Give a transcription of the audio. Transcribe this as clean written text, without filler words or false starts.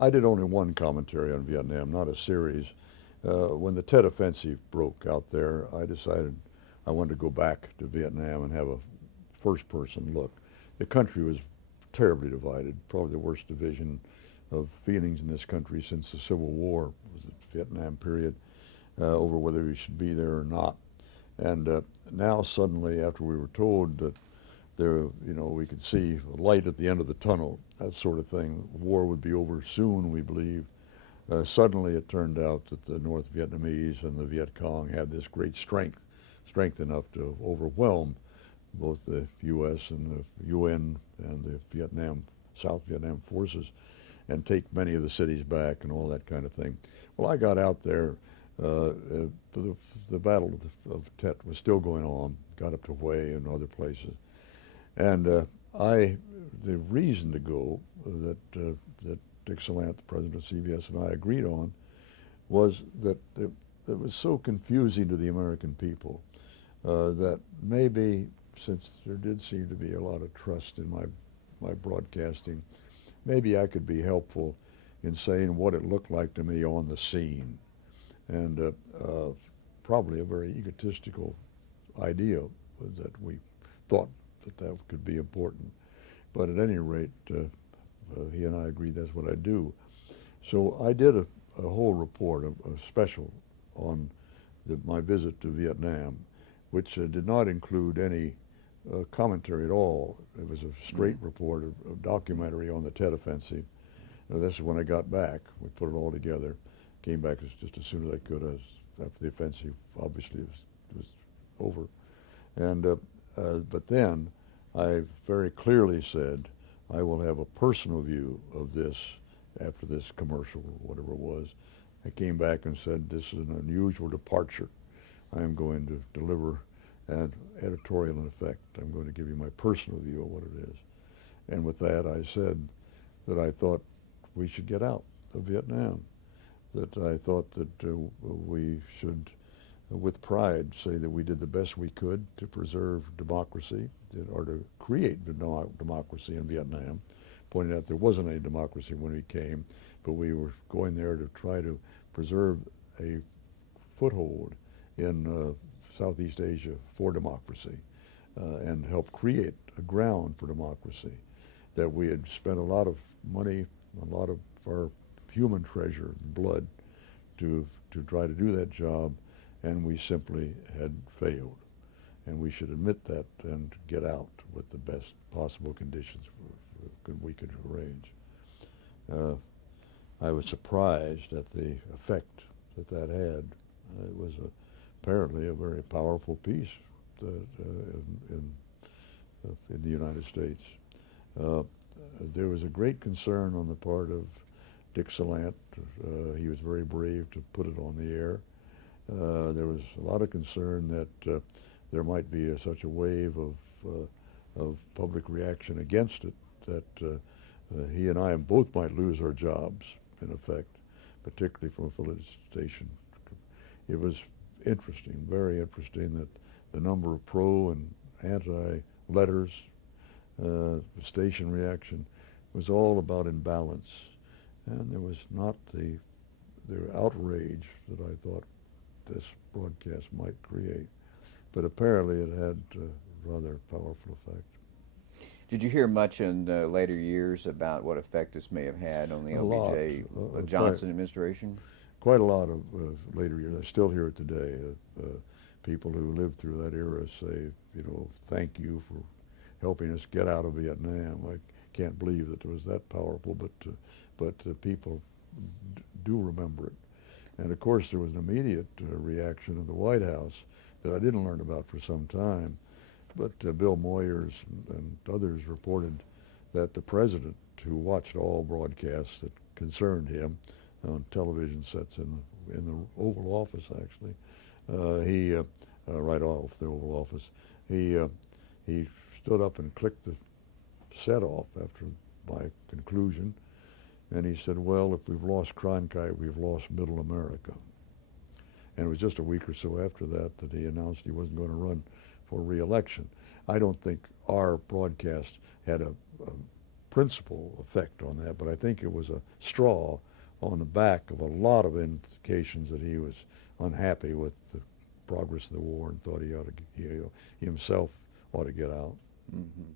I did only one commentary on Vietnam, not a series. When the Tet Offensive broke out there, I decided I wanted to go back to Vietnam and have a first-person look. The country was terribly divided, probably the worst division of feelings in this country since the Civil War, was the Vietnam period, over whether we should be there or not. And now suddenly, after we were told that there, we could see a light at the end of the tunnel, that sort of thing, war would be over soon, we believe. Suddenly it turned out that the North Vietnamese and the Viet Cong had this great strength enough to overwhelm both the U.S. and the UN and the South Vietnam forces and take many of the cities back and all that kind of thing. Well, I got out there. The Battle of Tet was still going on, got up to Hue and other places. And the reason to go that Dick Salant, the president of CBS, and I agreed on was that it was so confusing to the American people that maybe, since there did seem to be a lot of trust in my broadcasting, maybe I could be helpful in saying what it looked like to me on the scene. And probably a very egotistical idea that we thought that could be important. But at any rate, he and I agreed that's what I do. So I did a whole report, a special on my visit to Vietnam, which did not include any commentary at all. It was a straight report, a documentary on the Tet Offensive. This is when I got back. We put it all together. Came back just as soon as I could, after the offensive obviously was over. And but then I very clearly said I will have a personal view of this after this commercial or whatever it was. I came back and said this is an unusual departure. I am going to deliver an editorial in effect. I'm going to give you my personal view of what it is. And with that I said that I thought we should get out of Vietnam, that I thought that we should, with pride, say that we did the best we could to preserve democracy or to create democracy in Vietnam, pointing out there wasn't any democracy when we came, but we were going there to try to preserve a foothold in Southeast Asia for democracy and help create a ground for democracy, that we had spent a lot of money, a lot of our human treasure and blood to try to do that job, and we simply had failed. And we should admit that and get out with the best possible conditions we could arrange. I was surprised at the effect that had. It was apparently a very powerful piece in the United States. There was a great concern on the part of Dick Salant. He was very brave to put it on the air. There was a lot of concern that there might be such a wave of public reaction against it that he and I both might lose our jobs, in effect, particularly from a Philly station. It was interesting, very interesting, that the number of pro and anti letters, station reaction, was all about imbalance. And there was not the outrage that I thought this broadcast might create. But apparently it had a rather powerful effect. Did you hear much in later years about what effect this may have had on the A lot, LBJ quite, Johnson administration? quite a lot of later years. I still hear it today. People who lived through that era say, thank you for helping us get out of Vietnam. I can't believe that it was that powerful, but people do remember it. And of course there was an immediate reaction in the White House that I didn't learn about for some time. But Bill Moyers and others reported that the president, who watched all broadcasts that concerned him on television sets in the Oval Office, actually, he right off the Oval Office, he stood up and clicked the set off after my conclusion, and he said, "Well, if we've lost Cronkite, we've lost Middle America." And it was just a week or so after that he announced he wasn't going to run for re-election. I don't think our broadcast had a principal effect on that, but I think it was a straw on the back of a lot of indications that he was unhappy with the progress of the war and thought he himself ought to get out. Mm-hmm.